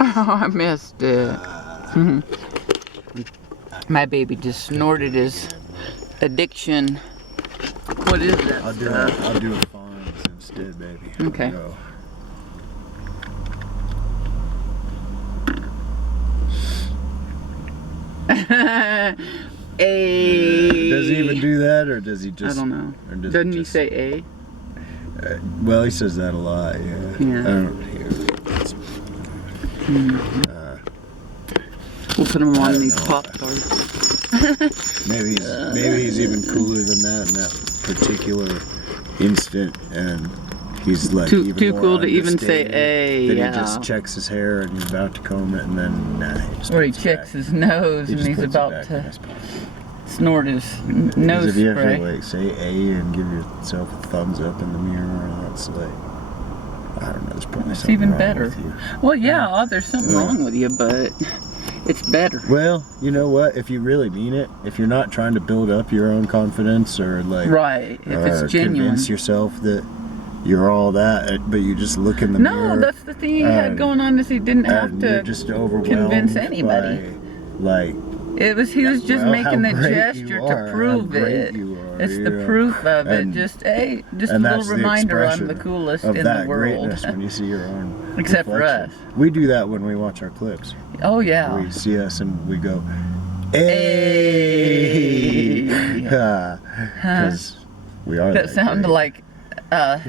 Oh, I missed it. My baby just snorted his addiction. What is that? I'll do a Fonz instead, baby. Okay. A. Does he even do that, or does he just? I don't know. Or Doesn't he say A? Well, he says that a lot. Yeah. Yeah. I don't hear it. We'll put them on these Pop-Tarts. maybe he's even cooler than that in that particular instant, and he's like too cool to even say A. Then Yeah. he just checks his hair and he's about to comb it, and then or he checks his nose and he's about to snort his nose if you spray. have to like say A and give yourself a thumbs up in the mirror, that's like, I don't know, there's probably It's something even wrong better. with you. Well, yeah, there's something wrong with you, but it's better. Well, you know what? If you really mean it, if you're not trying to build up your own confidence or like, right, if it's genuine, convince yourself that you're all that, but you just look in the mirror. No, that's the thing he had going on, is he didn't have to just convince anybody. Like, he was just making the how great gesture you to are, prove how great it. you are, It's you the know. proof of it. And Just a little that's the reminder I'm the expression coolest of in that the world. greatness when you see your own Except for reflection. us. We do that when we watch our clips. Oh yeah. We see us and we go, hey, because we are. That sounded great. like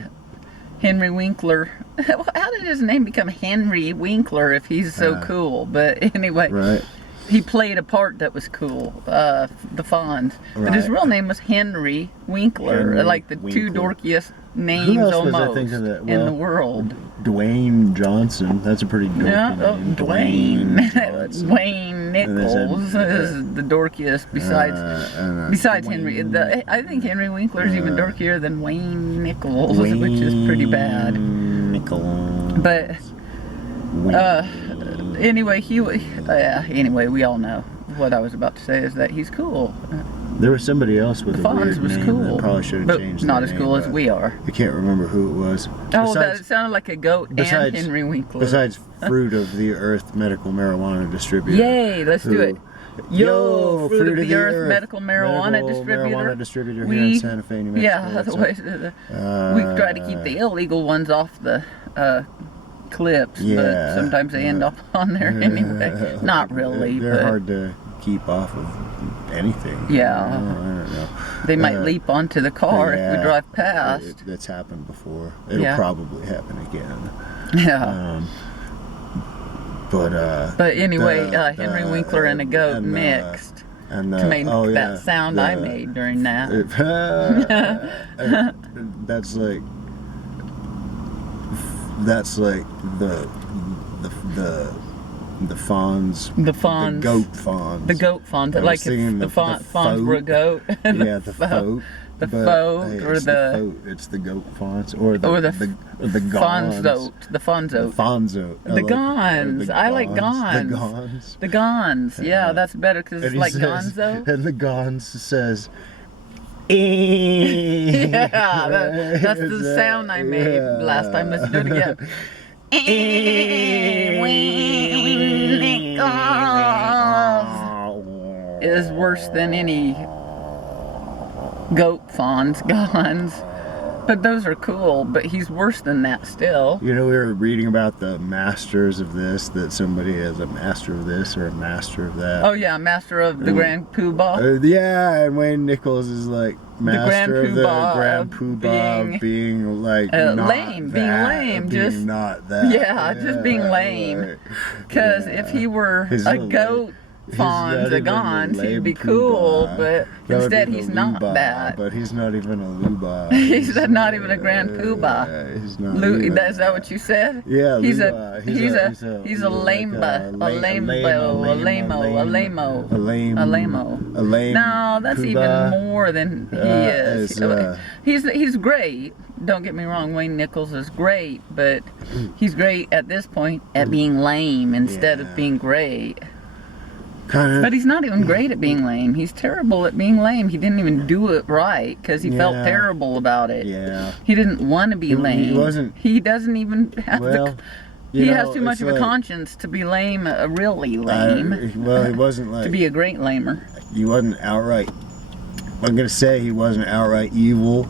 Henry Winkler. How did his name become Henry Winkler if he's so cool? But anyway, Right. he played a part that was cool, the Fonz. But his Right. real name was Henry Winkler, Henry like the two Winkler. dorkiest Who names else was I almost thinking that? in Well, the world. Dwayne Johnson. That's a pretty dorky name. Dwayne. Johnson. Dwayne Nichols is the dorkiest besides Henry. I think Henry Winkler is even dorkier than Wayne Nichols, which is pretty bad. Nichols. But anyway, anyway, we all know what I was about to say is that he's cool. There was somebody else with a Fonz weird was name cool, that probably should have but changed not their as cool name, as we are. I can't remember who it was. Oh, that sounded like a goat and besides- Henry Winkler. Besides Fruit of the Earth Medical Marijuana Distributor. Yay, let's do it. Yo, Fruit of the Earth Medical Marijuana Distributor. Here in Santa Fe, New Mexico. Yeah, otherwise we try to keep the illegal ones off the clips, but sometimes they end up on there anyway. Not really, They're but hard to keep off of anything. Yeah. I don't know. they might leap onto the car if we drive past. That's happened before. It'll probably happen again. Yeah. But anyway, Henry Winkler and a goat mixed to make that sound I made during that. That's like the Fonz. The Fonz. The goat Fonz. The goat Fonz. I Like was thinking if the Fonz were a goat. Yeah, the faux. The But, faux hey, or it's the it's the goat fonts or the Fonzote. The Fonzote. The Fonzo. The Gons. I like Gons. The Gons. The Gons. Yeah, that's better because it's like Gonzo. And the Gons says, Yeah, that's the sound I made last time. Let's do it again. Is worse than any goat Fonz, Gons. But those are cool, but he's worse than that still. You know, we were reading about the masters of this, that somebody is a master of this or a master of that. Oh yeah, master of the Grand Poobah. Yeah, and Wayne Nichols is like master of the Grand Poobah being like not lame, being that, lame, being just not that. Yeah, just being lame. Because if he were a goat Fonz, a Gons, he'd be cool, but instead he's not that. But he's not even a Luba. He's not even a Grand Poobah. He's not. Is that what you said? Yeah, he's Luba. He's a lamebo, a lamo. No, that's even more than he is. He's great. Don't get me wrong, Wayne Nichols is great, but he's great at this point at being lame instead of being great. But he's not even great at being lame. He's terrible at being lame. He didn't even do it right because he felt terrible about it. Yeah. He didn't want to be lame. He wasn't. He doesn't even have He has too much of a conscience to be lame, really lame. Well, he wasn't like... to be a great lamer. He wasn't outright... I'm going to say he wasn't outright evil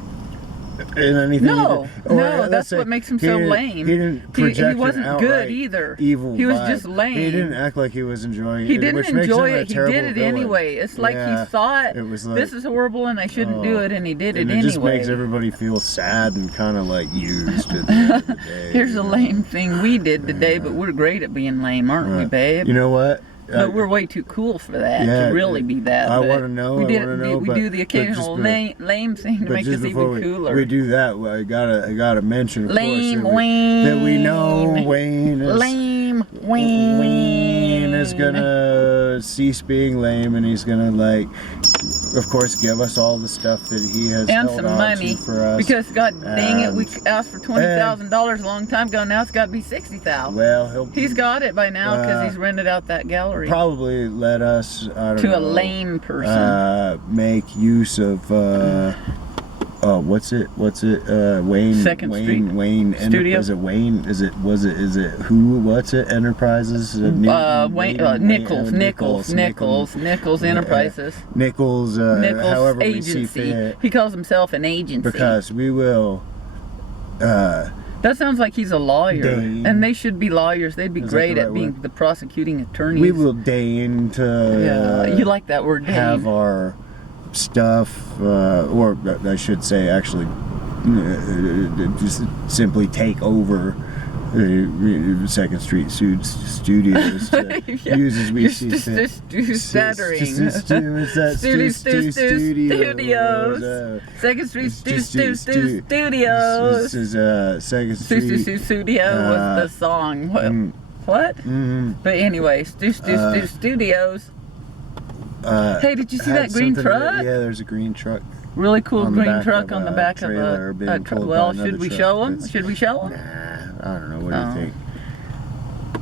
in anything. No, that's what makes him so lame. He didn't project he wasn't good either. Evil he was vibe. just lame. He didn't act like he was enjoying it. He didn't enjoy it. He did it villain. anyway. It's like he thought, it was like, this is horrible and I shouldn't do it, and he did it anyway. It just makes everybody feel sad and kind of like used at the end of the day. Here's a lame thing we did today, but we're great at being lame, aren't we, babe? You know what? But we're way too cool for that, to really be that. I want to know. We do the occasional lame thing to make us even cooler. We do that. I gotta mention, of lame course, Wayne. That we know Wayne is lame Wayne. Wayne is gonna cease being lame, and he's gonna, like, of course, give us all the stuff that he has and held some on money to for us. Because God dang it, we asked for $20,000 a long time ago. Now it's got to be $60,000. Well, he's got it by now because he's rented out that gallery. Probably let us, I don't know, a lame person make use of what's it Wayne Second Street Wayne Studio. Is it Wayne? Is it who? What's it? Enterprises? Nichols Enterprises. Nichols however agency. We see fit. He calls himself an agency. Because we will that sounds like he's a lawyer, and they should be lawyers. They'd be great at being the prosecuting attorneys. We will deign to you like that word, deign. Have our stuff, or I should say, actually, just simply take over Second Street Studios to use as we see fit. Stuttering. Studios. Second Street Studios. This is Second Street Studio was the song. What? But anyway, Studios. Hey, did you see that green truck? Yeah, there's a green truck. Really cool green truck on the back of a truck. Well, should we show them? Should we show them? Nah, I don't know. What do you think?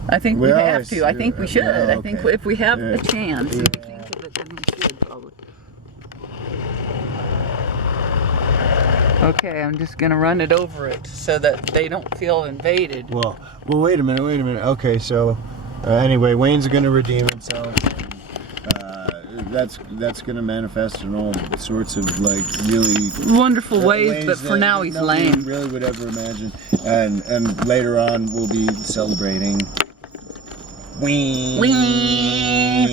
I think we have to. I think we should. I think if we have a chance, we think of it, then we should probably. Okay, I'm just gonna run it over it so that they don't feel invaded. Well, wait a minute. Okay, so anyway, Wayne's gonna redeem himself. That's going to manifest in all sorts of, like, really wonderful ways, but for now he's lame. Really would ever imagine. And later on we'll be celebrating Wayne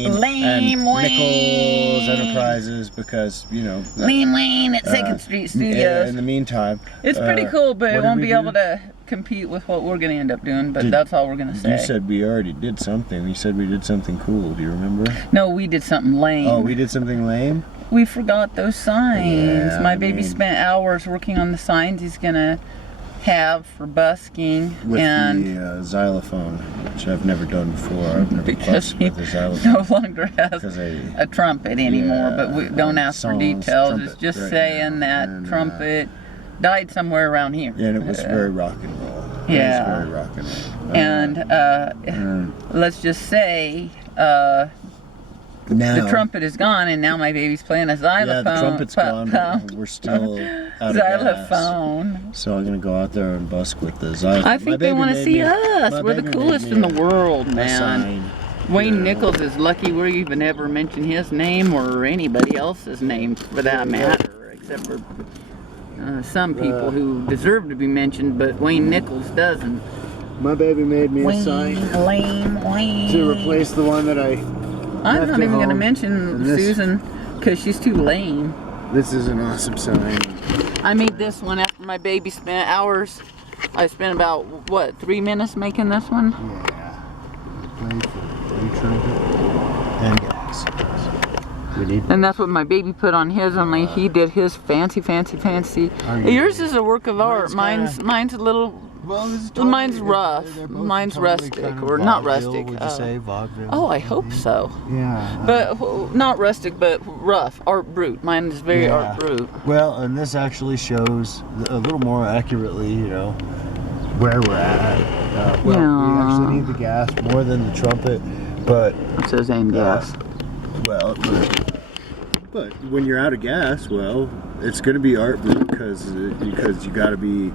and Nichols Enterprises, because, you know, Wayne at Second Street Studios. In the meantime, it's pretty cool, but it won't be able to compete with what we're going to end up doing, but that's all we're going to say. You said we already did something. You said we did something cool. Do you remember? No, we did something lame. Oh, we did something lame? We forgot those signs. Yeah, My baby spent hours working on the signs he's going to have for busking. With and the xylophone, which I've never done before. I've never busked with a xylophone. No longer has a trumpet anymore, but we don't ask for details. It's just saying that trumpet died somewhere around here. Yeah, and it was very rock and roll. Yeah. It was very rock and roll. And let's just say the trumpet is gone, and now my baby's playing a xylophone. Yeah, the trumpet's gone, but we're still out of xylophone. Gas. So I'm gonna go out there and busk with the xylophone. I think they want to see us. We're the coolest in the world, man. Wayne Nichols is lucky we even ever mentioned his name or anybody else's name for that matter, except for some people who deserve to be mentioned, but Wayne Nichols doesn't. My baby made me a sign to replace the one that I'm not even going to mention Susan because she's too lame. This is an awesome sign. I made this one after my baby spent hours. I spent about, what, 3 minutes making this one? Yeah. And gas. And that's what my baby put on his, only he did his fancy. Yours is a work of art. Mine's a little, mine's rough. Mine's rustic, or not rustic. Would you say vaudeville? Oh, I hope so. Yeah. But not rustic, but rough, art brut. Mine is very art brut. Well, and this actually shows a little more accurately, you know, where we're at. We actually need the gas more than the trumpet, but it says aim gas. Well, but when you're out of gas, well, it's going to be art brut because you got to be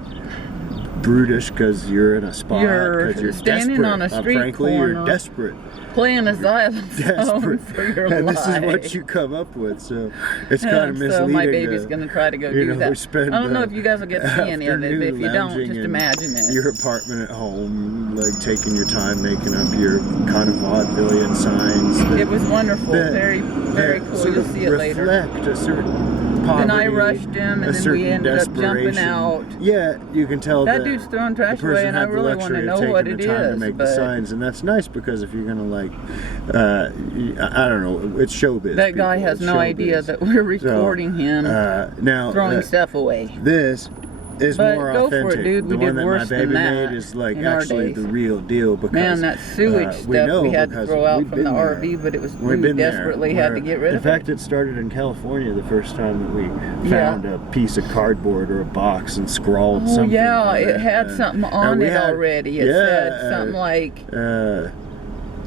brutish because you're in a spot, because you're standing desperate. on a street frankly, corner, you're desperate. Playing a xylophone for your and life. this is what you come up with, so it's kind of misleading. So my baby's going to try to go do that. I don't know if you guys will get to see any of it, but if you don't, just imagine it. Your apartment at home, like taking your time making up your kind of vaudevillian signs. It was wonderful, very, very cool. You'll see it later. Reflect a certain poverty, and I rushed him, and then we ended up jumping out. Yeah, you can tell that dude's throwing trash away, and I really want to know what it is. To make the signs, and that's nice because if you're gonna like, I don't know, it's showbiz. That guy has no idea that we're recording him now throwing stuff away. This is more go authentic. For it, dude. The We one did that worse my baby than that made is like actually the real deal. Because man, that sewage stuff we had to throw out from the RV, but it was we desperately had to get rid of it. In fact, it started in California the first time that we found a piece of cardboard or a box and scrawled something. Oh yeah, it had something on it already. It said something like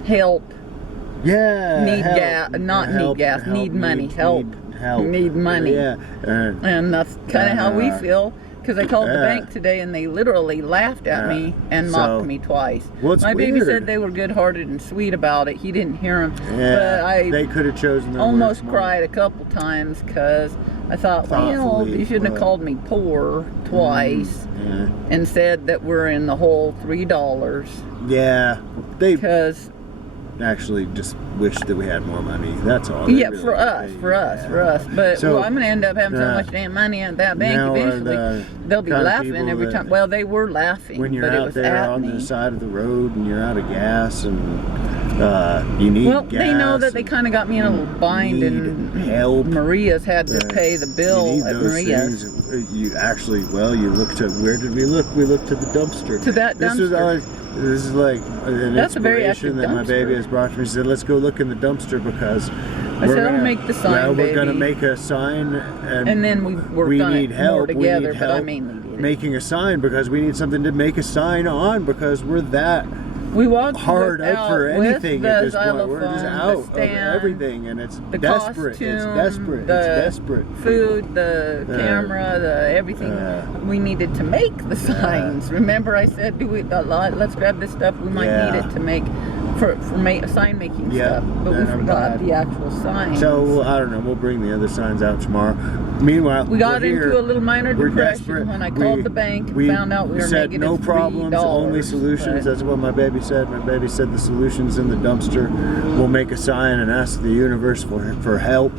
help. Yeah. Need gas, not need gas, need money, help. Need money. Yeah. And that's kind of how we feel. Because I called the bank today and they literally laughed at me and mocked me twice. My baby said they were good-hearted and sweet about it. He didn't hear them. Yeah, they could have chosen their almost cried a couple times because I thought, well, you shouldn't have called me poor twice and said that we're in the whole $3. Yeah. Because actually just wish that we had more money. That's all. Yeah, really for us. But so, I'm going to end up having so much damn money at that bank eventually. They'll be laughing every time. Well, they were laughing. When you're but out there on the side of the road and you're out of gas and you need gas. Well, they know that they kind of got me in a little bind and help. Maria's had to pay the bill at Maria's. You actually, you looked at, where did we look? We looked at the dumpster. To that dumpster. This is like an inspiration that my baby has brought to me. She said, let's go look in the dumpster because I'll make the sign, we're going to make a sign and then we need help. More together, we need help making a sign because we need something to make a sign on because we're that hard out for anything at this point. We're just out of everything, and it's desperate. It's desperate. It's desperate. Food, the camera, the everything. We needed to make the signs. Remember, I said, let's grab this stuff. We might need it to make for sign making stuff, but we forgot the actual signs. So I don't know. We'll bring the other signs out tomorrow. Meanwhile, we got into a little minor depression when I called the bank and found out we were said no problems, only solutions. That's what my baby said. My baby said the solution's in the dumpster. We'll make a sign and ask the universe for help.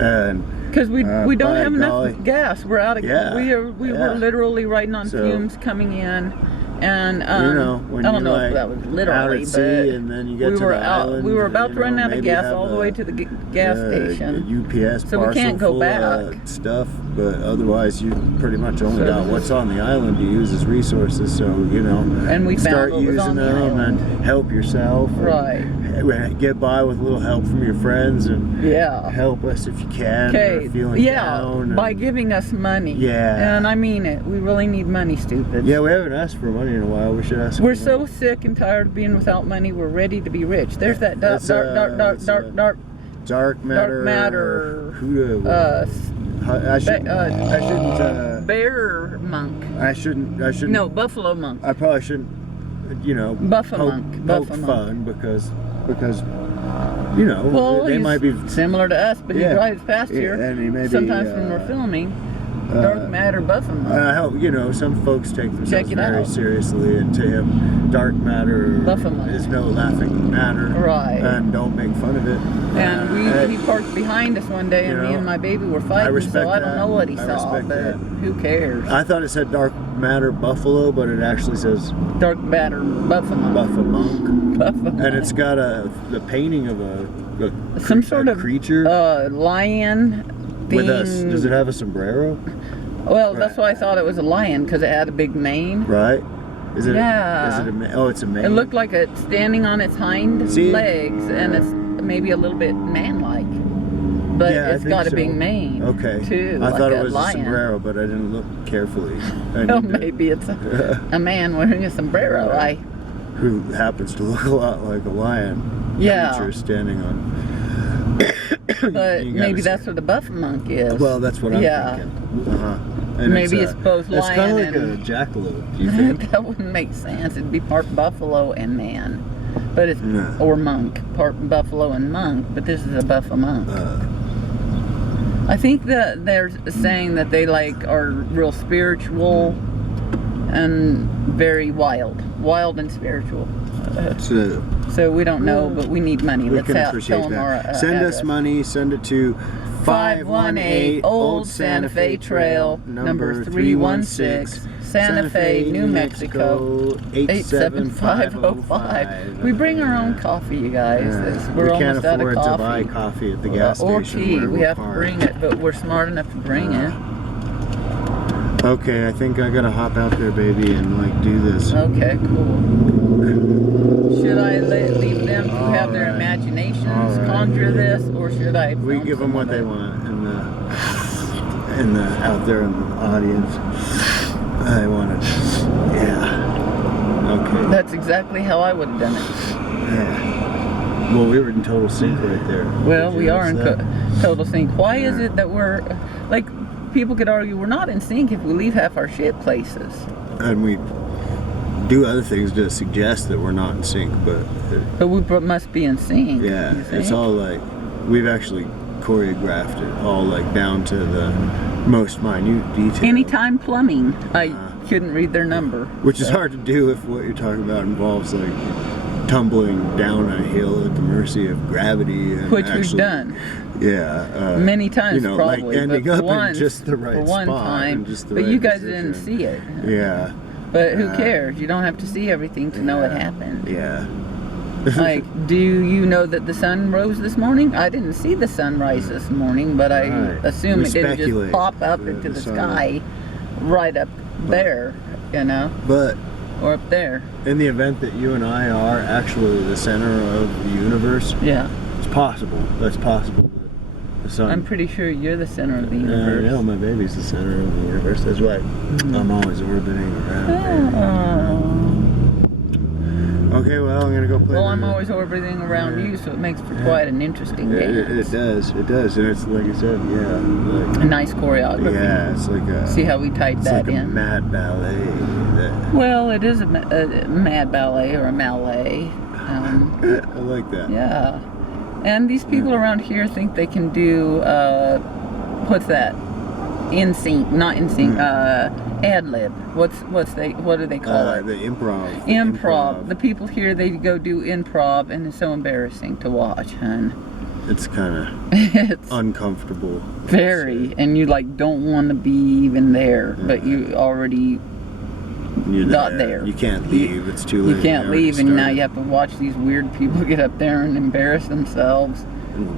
And because we don't have enough gas. We're out of gas. We were literally riding on fumes coming in. And when I don't know if that was literally, but and then you get to the island, we were about to run out of gas all the way to the gas station. UPS so we can't go back. Stuff, but otherwise you pretty much only got what's on the island to use as resources. So and we start using them and help yourself. Right. Get by with a little help from your friends and help us if you can. Feeling down. By giving us money. Yeah. And I mean it. We really need money, stupid. Yeah, we haven't asked for money in a while. We should ask. We're so sick and tired of being without money. We're ready to be rich. There's that dark matter. I shouldn't. Bear monk. I shouldn't. No, buffalo monk. I probably shouldn't. BuffaMonk. Poke fun because they might be similar to us, but he drives past here. And he may sometimes when we're filming. Dark matter BuffaMonk. And I hope some folks take themselves very seriously, and to him, dark matter is no laughing matter. Right. And don't make fun of it. And he parked behind us one day, and me and my baby were fighting. So I don't know what he saw, but who cares? I thought it said dark matter buffalo, but it actually says dark matter BuffaMonk. BuffaMonk. And it's got the painting of some sort of creature, lion. With us, does it have a sombrero? Well, that's why I thought it was a lion, because it had a big mane. Right. Is it? Yeah. Is it it's a mane. It looked like it's standing on its hind legs, and it's maybe a little bit man-like. But it's got a big mane. Okay. Too. I thought it was lion. A sombrero, but I didn't look carefully. Well, maybe it's a man wearing a sombrero. Who happens to look a lot like a lion. Yeah. Creature standing on. But maybe that's what the BuffaMonk is. Well, that's what I'm thinking. And maybe it's both It's kind lion of like and... a jackalope, do you think? That wouldn't make sense. It'd be part buffalo and man. But it's... Yeah. Or monk. Part buffalo and monk. But this is a BuffaMonk. I think that they're saying that they like are real spiritual and very wild. Wild and spiritual. So we don't know, but we need money. We Let's can tell appreciate them that. our Send address. us money. Send it to 518 Old Santa Fe Trail, number 316, Santa Fe, New Mexico, 87505. We bring our own coffee, you guys. We're almost out of We can't afford coffee. to buy coffee at the gas station. Or tea. We have to bring it, but we're smart enough to bring it. Okay, I think I gotta hop out there, baby, and like do this. Okay, cool. Should I leave them to have their imaginations conjure this, or should I? We give them what they want, and out there in the audience, I want it. Yeah. Okay. That's exactly how I would have done it. Yeah. Well, we were in total sync right there. Well, we are in total sync. Why is it that we're like? People could argue we're not in sync if we leave half our shit places. And we do other things to suggest that we're not in sync, but we must be in sync. Yeah, it's all like we've actually choreographed it all like down to the most minute detail. Anytime Plumbing, I couldn't read their number, which is hard to do if what you're talking about involves like tumbling down a hill at the mercy of gravity, and which we've done. Yeah, many times, probably. like ending but up once, in just the right for one spot, time. just the but right you guys position. didn't see it. Yeah. But who cares? You don't have to see everything to know it happened. Yeah. Like, do you know that the sun rose this morning? I didn't see the sunrise this morning, but I assume it didn't just pop up into the sky right up there, you know? But or up there. In the event that you and I are actually the center of the universe, it's possible. That's possible. The sun. I'm pretty sure you're the center of the universe. Yeah, my baby's the center of the universe. That's why I'm always orbiting around. Okay, well, I'm gonna go play. Well, I'm always orbiting around you, so it makes for quite an interesting dance. It does, and it's like I said, like a nice choreography. Yeah, it's like a. See how we type that like in? A mad ballet. Well, it is a mad ballet or a mallet. I like that. Yeah, and these people around here think they can do what's that? In sync, not in sync. Ad lib. What do they call it? The improv. Improv. The people here, they go do improv, and it's so embarrassing to watch, hun. It's kind of uncomfortable. Very, and you like don't want to be even there, but you already got there. You can't leave. It's too late. You can't leave, and now you have to watch these weird people get up there and embarrass themselves.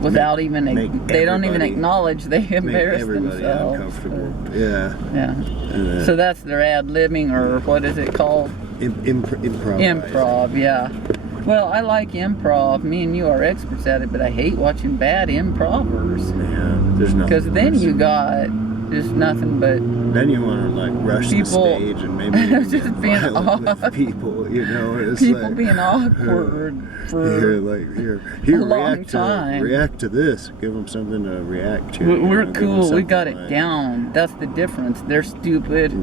Without they don't even acknowledge they embarrass themselves. Uncomfortable. Yeah. So that's their ad-libbing, or what is it called? Improv. Improv, yeah. Well, I like improv. Me and you are experts at it, but I hate watching bad improvers. Yeah, there's nothing. Because then you got just nothing but. Then you want to like rush the stage and maybe just being with people, you know. It's people like, being awkward for here, a long time. React to this. Give them something to react to. We're cool. We got it down. That's the difference. They're stupid.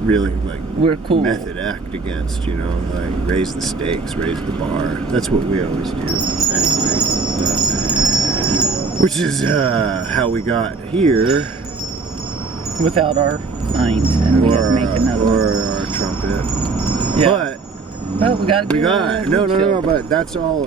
Really, like we're cool. Method act against, you know, like raise the stakes, raise the bar. That's what we always do, anyway. Which is how we got here. Without our signs, and we had to make another. Or our trumpet. Yeah. But we got. No. But that's all.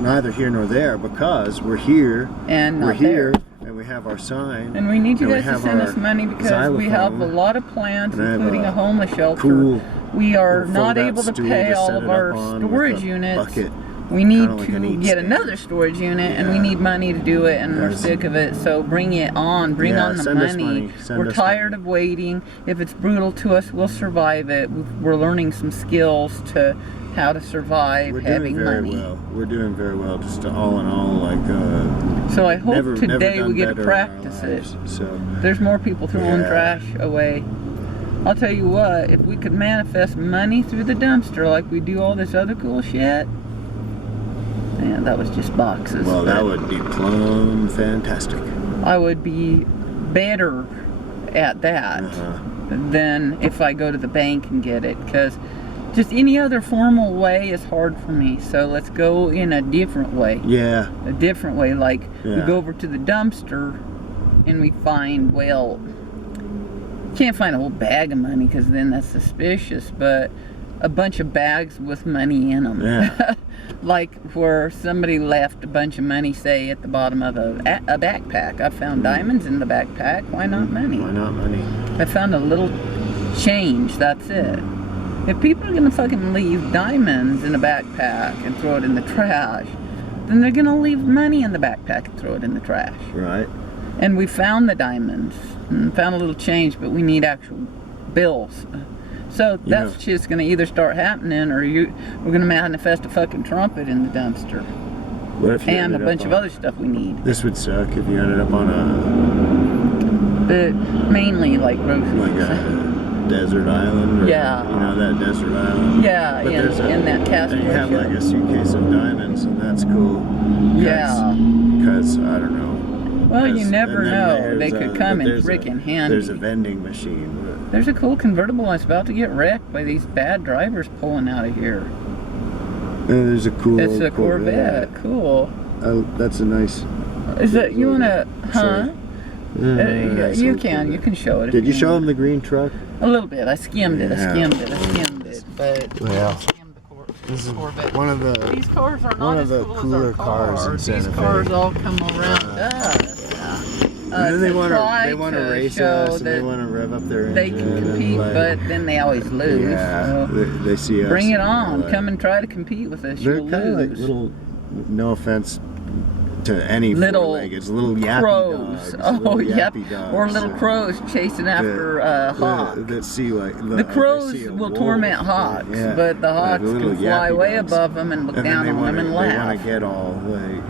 Neither here nor there, because we're here. And we're here. And we have our sign. And we need you guys to send us money because we have a lot a plans, including a homeless shelter. We are not able to pay all of our storage units. Bucket. We need to get another storage unit, and we need money to do it, and we're sick of it. So bring it on. Bring on the money. We're tired of waiting. If it's brutal to us, we'll survive it. We're learning some skills to how to survive having money. We're doing very well. Just all in all, like. So I hope today we get to practice it. So there's more people throwing trash away. I'll tell you what. If we could manifest money through the dumpster like we do all this other cool shit. Yeah, that was just boxes. Well, that would be plumb fantastic. I would be better at that than if I go to the bank and get it, because just any other formal way is hard for me. So let's go in a different way. Yeah. A different way, like we go over to the dumpster and we find, well, can't find a whole bag of money because then that's suspicious, but a bunch of bags with money in them. Yeah. Like where somebody left a bunch of money, say, at the bottom of a backpack. I found diamonds in the backpack. Why not money? Why not money? I found a little change. That's it. If people are gonna fucking leave diamonds in a backpack and throw it in the trash, then they're gonna leave money in the backpack and throw it in the trash. Right. And we found the diamonds and found a little change, but we need actual bills. So that's just going to either start happening, or we're going to manifest a fucking trumpet in the dumpster. What if you and a bunch of other stuff we need. This would suck if you ended up on But mainly like groceries. like a desert island. Or, Yeah. You know, that desert island. Yeah, But in that Castaway. And you have like a suitcase of diamonds, and that's cool. Yeah. Because, I don't know. Well, you never know. They could come in freaking handy. There's a vending machine. There's a cool convertible that's about to get wrecked by these bad drivers pulling out of here. And there's a cool. It's a Corvette. Cool. That's a nice. Is that you wanna? Huh? You so can. cool. You can show it. Did you show him the green truck? A little bit. I skimmed it. Yeah. I skimmed it. But Well, I skimmed the this is Corvette. one of the. These cars are not one as of the cool cooler as our cars in Santa These Fe. cars all come around us. And then they want to to race show us, and they that want to rev up their engine. they can compete, and, like, but then they always lose. Yeah, So they see us. bring it and on. like, Come and try to compete with us. They're You'll kind of like lose. little. No offense to any Little four-leggeds, little yappy crows. dogs. Oh, little yep. yappy dogs. Or little crows chasing after hawk. That see like The crows will torment hawks, but the hawks can fly way above them and look down on them and laugh. They want to get all like.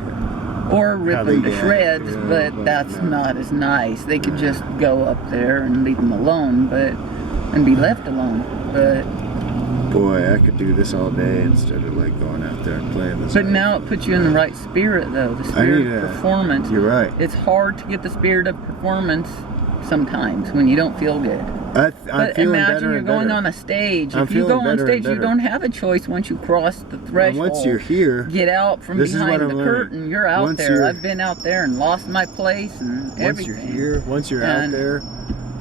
Or rip them to shreds, yeah, but that's not as nice. They could just go up there and leave them alone, and be left alone. But boy, I could do this all day instead of like going out there and playing this. But now it puts you in the right spirit, though. The spirit of performance. You're right. It's hard to get the spirit of performance sometimes when you don't feel good. I'm but feeling imagine better you're and going better. on a stage. I'm If you go feeling on better stage, and you better. don't have a choice once you cross the threshold. And once you're here, get out from this is behind what the I'm learning. curtain. You're out Once there. you're- I've been out there and lost my place and everything. once you're here, once you're out And there,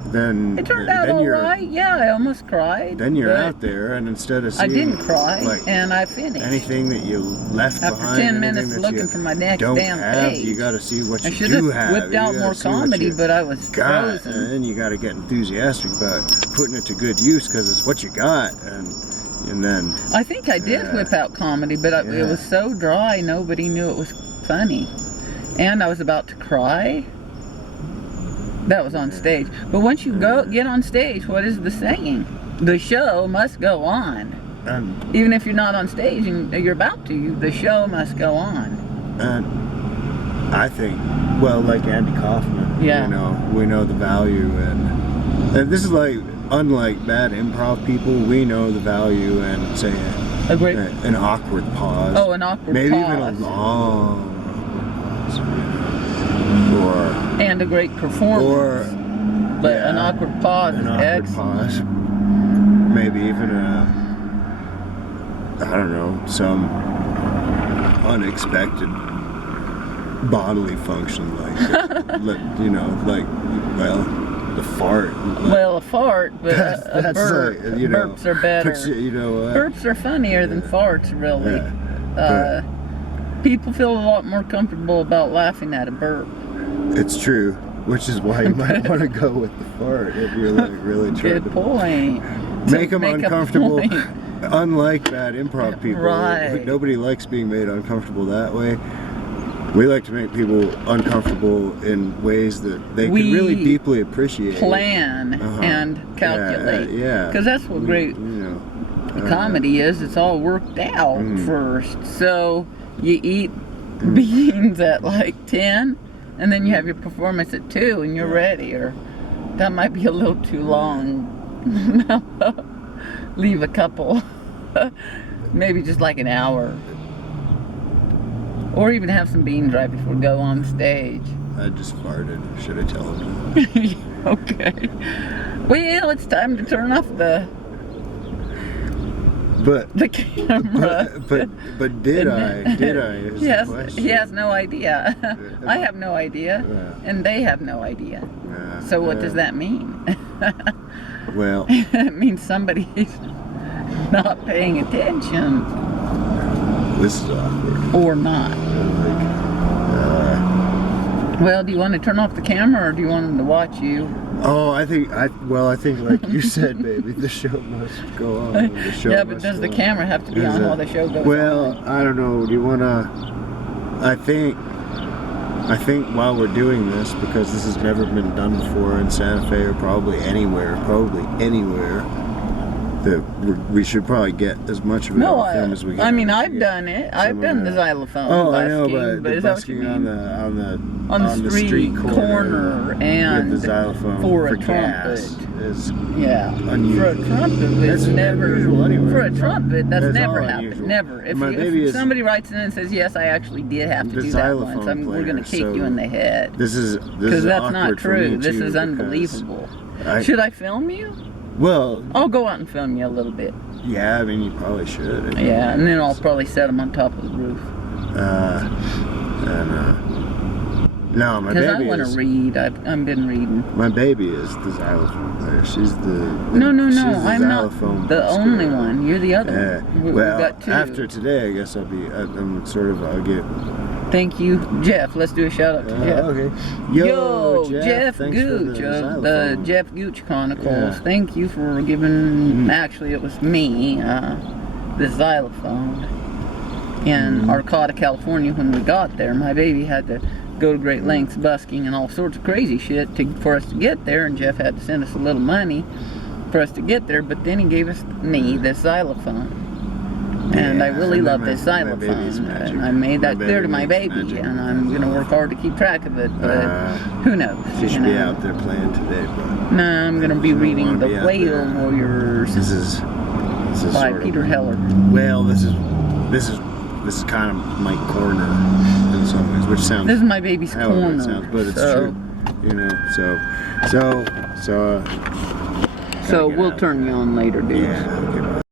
then it turned out then all you're, right. Yeah, I almost cried. Then you're but out there, and instead of I seeing didn't cry, like and I finished. anything that you left After behind, 10 anything minutes that looking you for my next don't damn have, page. you got to see what I you should do have have. whipped out You gotta more see what comedy, you but I was got, frozen. and then you got to get enthusiastic about putting it to good use because it's what you got, and then I think I did whip out comedy, but it was so dry, nobody knew it was funny. And I was about to cry. That was on stage. But once you get on stage, what is the saying? The show must go on. Even if you're not on stage and you're about to, the show must go on. And I think, well, like Andy Kaufman, Yeah. we know the value, and this is like, unlike bad improv people, we know the value in, say, an awkward pause. Oh, an awkward maybe pause. even a long pause. And a great performance. But an awkward pause is excellent. Pause. Maybe even I don't know, some unexpected bodily function, like, the fart. Well, a fart, but a burp. Like, Burps are better. Burps are funnier than farts, really. Yeah. People feel a lot more comfortable about laughing at a burp. It's true, which is why you might want to go with the fart if you're like really trying Good point. make them uncomfortable. A point. Unlike bad improv people, Right. nobody likes being made uncomfortable that way. We like to make people uncomfortable in ways that they can really deeply appreciate. Plan and calculate. Yeah. Because that's what great comedy is. It's all worked out first. So you eat beans at like 10, and then you have your performance at 2, and you're ready. Or that might be a little too long. Leave a couple. Maybe just like an hour. Or even have some beans right before we go on stage. I just farted. Should I tell him? Okay. Well, it's time to turn off the camera. But did I? Did I? Is the question. He has no idea. I have no idea, and they have no idea. So what does that mean? Well, it means somebody's not paying attention. This is awkward. Or not. Well, do you want to turn off the camera, or do you want them to watch you? Oh, I think like you said, baby, the show must go on. The show yeah, but does the camera have to be on while the show goes on? Well, I don't know. Do you want to... I think while we're doing this, because this has never been done before in Santa Fe or probably anywhere, that we should probably get as much of it on film as we can. I mean, I've done it. I've done the xylophone. Oh, busking, I know, but is that what you mean? on the street corner and with the xylophone for a trumpet is unusual. For a trumpet, That's never unusual anyway. For a trumpet, that's never all happened. unusual. Never. If somebody writes in and says, "Yes, I actually did have to do that once," we're going to kick you in the head. Because that's not true. This is unbelievable. Should I film you? Well, I'll go out and film you a little bit. Yeah, I mean, you probably should. Yeah, and then I'll probably set them on top of the roof. No, my baby is... Because I want to read. I've been reading. My baby is the xylophone player. She's the... No, I'm not the only one. You're the other one. Well, got two. After today, I guess I'll get... Thank you, Jeff. Let's do a shout out to Jeff. Okay. Yo, Jeff Gooch of the Jeff Gooch Chronicles. Yeah. Thank you for giving, actually it was me, the xylophone in Arcata, California. When we got there, my baby had to go to great lengths busking and all sorts of crazy shit for us to get there, and Jeff had to send us a little money for us to get there, but then he gave me this xylophone. And I really love this xylophone. I made that clear to my baby, and I'm going to work hard to keep track of it, but who knows? She should be out there playing today, but... No, I'm going to be reading The Whale Warriors this is by Peter Heller. Well, this is kind of my corner in some ways, which sounds... This is my baby's corner. It sounds, but it's true. You know, so we'll turn you on later, dude. Yeah, okay.